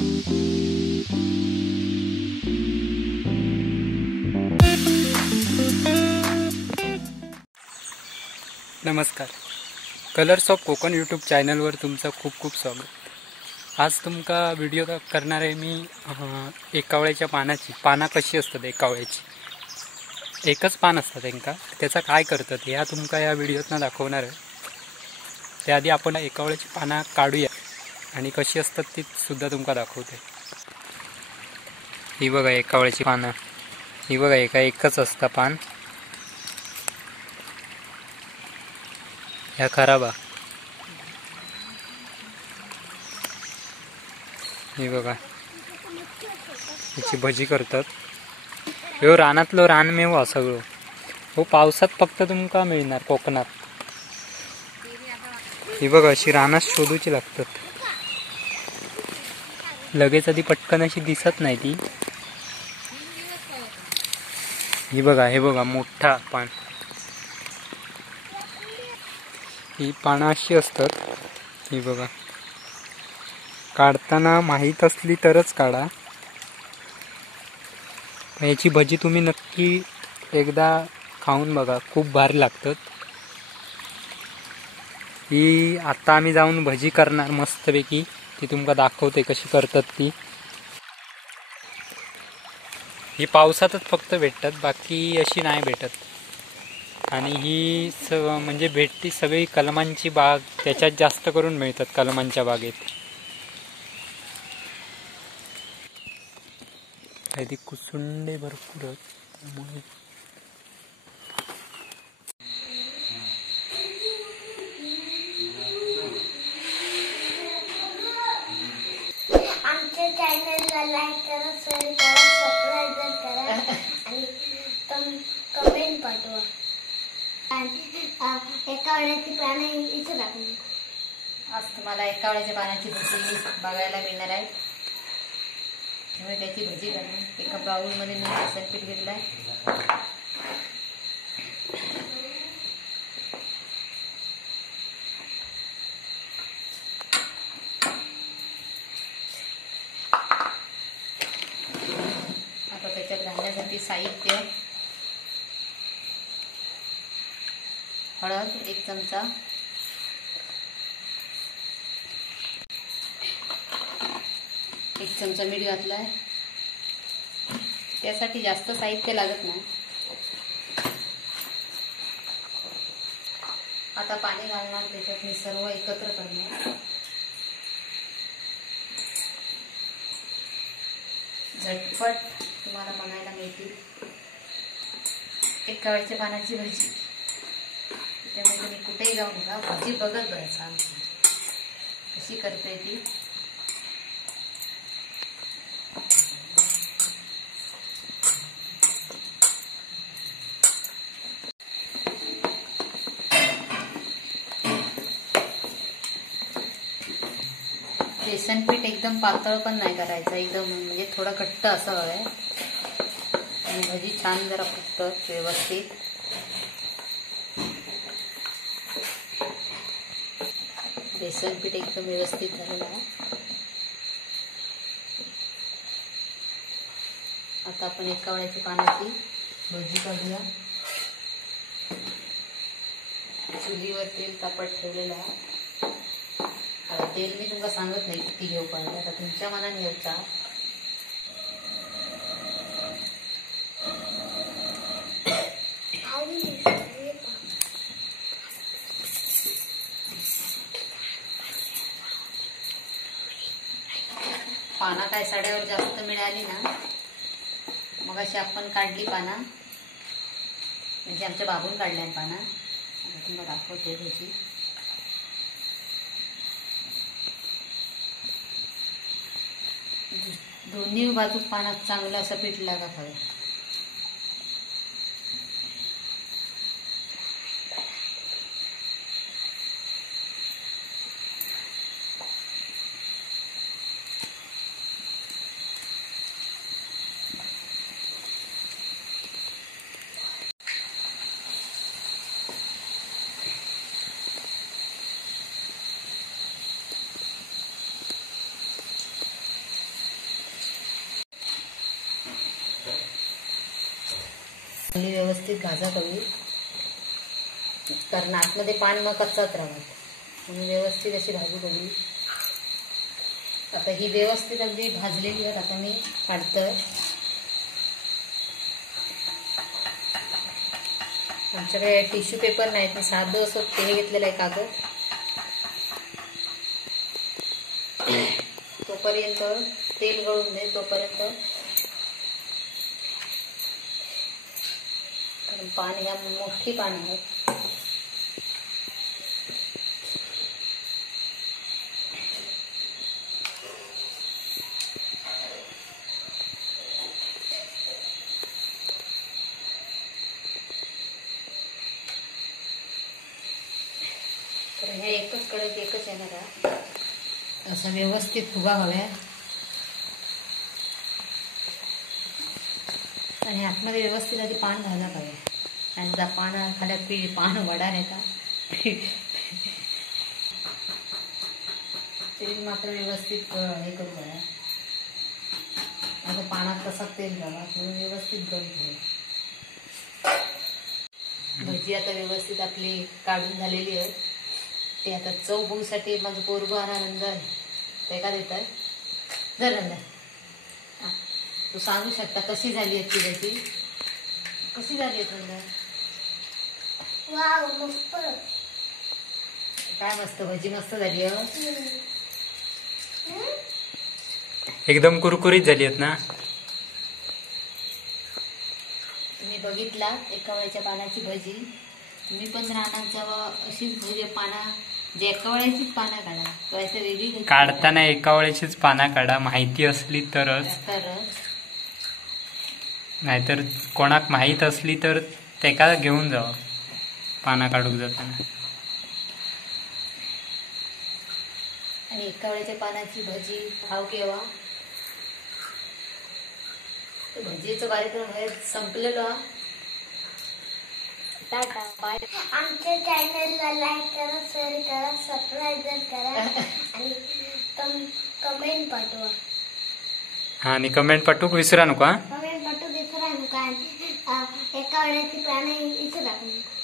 नमस्कार. Colours of Konkan YouTube चॅनलवर तुमचं खूप खूप स्वागत. आज तुमका व्हिडिओ करणार आहे मी एकावळ्याच्या पाना कशी असतात. एकावळ्याची एकच पान असतं त्यांका, त्याचा काय करतात ह्या तुमका या व्हिडिओतनं दाखवणार आहे. त्याआधी आपण एकावळ्याची पाना काढूया आणि कशी असतात ती सुद्धा तुमका दाखवते. ही बघा एकावळ्याची पानं. ही बघा एकच असतं पान. ह्या खराब आहे. हे बघा याची भजी करतात. ह्यो रानातलं रानमेव हा सगळं. हो पावसात फक्त तुमका मिळणार कोकणात. ही बघा अशी रानात शोधूची लागतात. लगेच आधी पटकन अशी दिसत नाही ती. ही बघा हे बघा मोठा पान. ही पानं अशी असतात. ही बघा काढताना माहीत असली तरच काढा. याची भजी तुम्ही नक्की एकदा खाऊन बघा, खूप भारी लागतात. ही आता आम्ही जाऊन भजी करणार मस्तपैकी. ती तुमका दाखवते कशी करतात ती. ही पावसातच फक्त भेटतात, बाकी अशी नाही भेटत. आणि ही म्हणजे भेटती सगळी कलमांची बाग, त्याच्यात जास्त करून मिळतात कलमांच्या बागेत. ती कुसुंडे भरपूर आहेत. आमच्या चॅनलला लाईक करा, शेअर करा, सबस्क्राईब करा आणि कमेंट पाठवा. एकावळ्याची पानं इथे दाखवू. आज तुम्हाला एकावळ्याच्या पानाची भजी बघायला मिळणार आहे. त्यामुळे त्याची भजी करा. एका बाउलमध्ये मी बेसन पीठ घेतलं आहे. आता त्याच्यात घालण्यासाठी साहित्य: हळद 1 चमचा, एक चमचा मीठ घातलाय. त्यासाठी जास्त साहित्य लागत नाही. आता पाणी घालणार, त्याच्यात मी सर्व एकत्र करणार. झटपट तुम्हाला बघायला मिळतील एकावळ्याच्या पानाची भजी. त्यामुळे तुम्ही कुठेही जाऊ नका, भजी बघत बघायचा आमची कशी करते ती. बेसन पीठ एकदम पातळ पण नाही करायचं, एकदम म्हणजे थोडं घट्ट असं हवंय. आणि भजी छान जरा फुगतात व्यवस्थित. बेसन पीठ एकदम व्यवस्थित झालेलं आहे. आता आपण एकावळ्याची पानाची भजी काढूया. चुलीवर तेल तापत ठेवलेलं आहे. तेल मी तुमका सांगत नाही किती घेऊ पाहिजे, आता तुमच्या मनाने घ्यायचा. पाना काय साड्यावर जास्त मिळाली ना, मग अशी आपण काढली पाना, म्हणजे आमच्या बाबून काढल्या पाना. तुम्हाला दाखवते भजी. दोन्ही बाजू पानात चांगलं असं पीठ लागत हवं. चांगली व्यवस्थित भाजा करू, कारण आतमध्ये पान मग कच्चाच राहत, म्हणून व्यवस्थित अशी भाजी करू. आता ही व्यवस्थित अगदी भाजलेली आहेत. आता मी काढतोय. आमच्याकडे टिश्यू पेपर नाही, तर साधं असं ते घेतलेलं आहे कागद. तोपर्यंत तेल गळून दे, तोपर्यंत कारण पान ह्या मोठी पान आहेत. तर हे एकच कडक एकच येणार आहे. असं व्यवस्थित फुगा हव्या आणि आतमध्ये व्यवस्थित आधी पान घाला पाहिजे. आणि जर पान खाली पान वडा नाही का तेल मात्र व्यवस्थित हे करू बघा. आता पानात तसाच तेल घाला म्हणून व्यवस्थित गरम ठेवा. भजी आता व्यवस्थित आपली काढून झालेली आहे. ते आता चव बघूसाठी माझं पोरगं आनंद आहे ते का देतात जरा तू सांगू शकता कशी झाली आहे ती भजी, कशी झाली आहे? वाव मस्त. काय मस्त भजी मस्त झाली आहे. एकदम कुरकुरीत झाली आहेत ना. तुम्ही बघितला एका वेळेच्या पानाची भजी. मी पण रानात जेव्हा अशीच भजी पाना जे एका वेळेचीच पानं काढा किंवा असं वेगळी काढताना एका वेळेचीच पाना काढा, माहिती असली तरच. नाहीतर कोणाक माहीत असली तर तेका घेऊन जावं पाना काढूक जाताना. आणि एका वेळेच्या पानाची भजी खाऊ केव्हा भजीचा कार्यक्रम हे संपलेलो. Tata bye. आमच्या चॅनलला लाईक करा, शेअर करा, सबस्क्राईब करा आणि कमेंट पाठवा. हा, आणि कमेंट पाठवूक विसरा नको. कमेंट पाठवू विसरा नका. एका वेळेची प्राणी विसरा नका.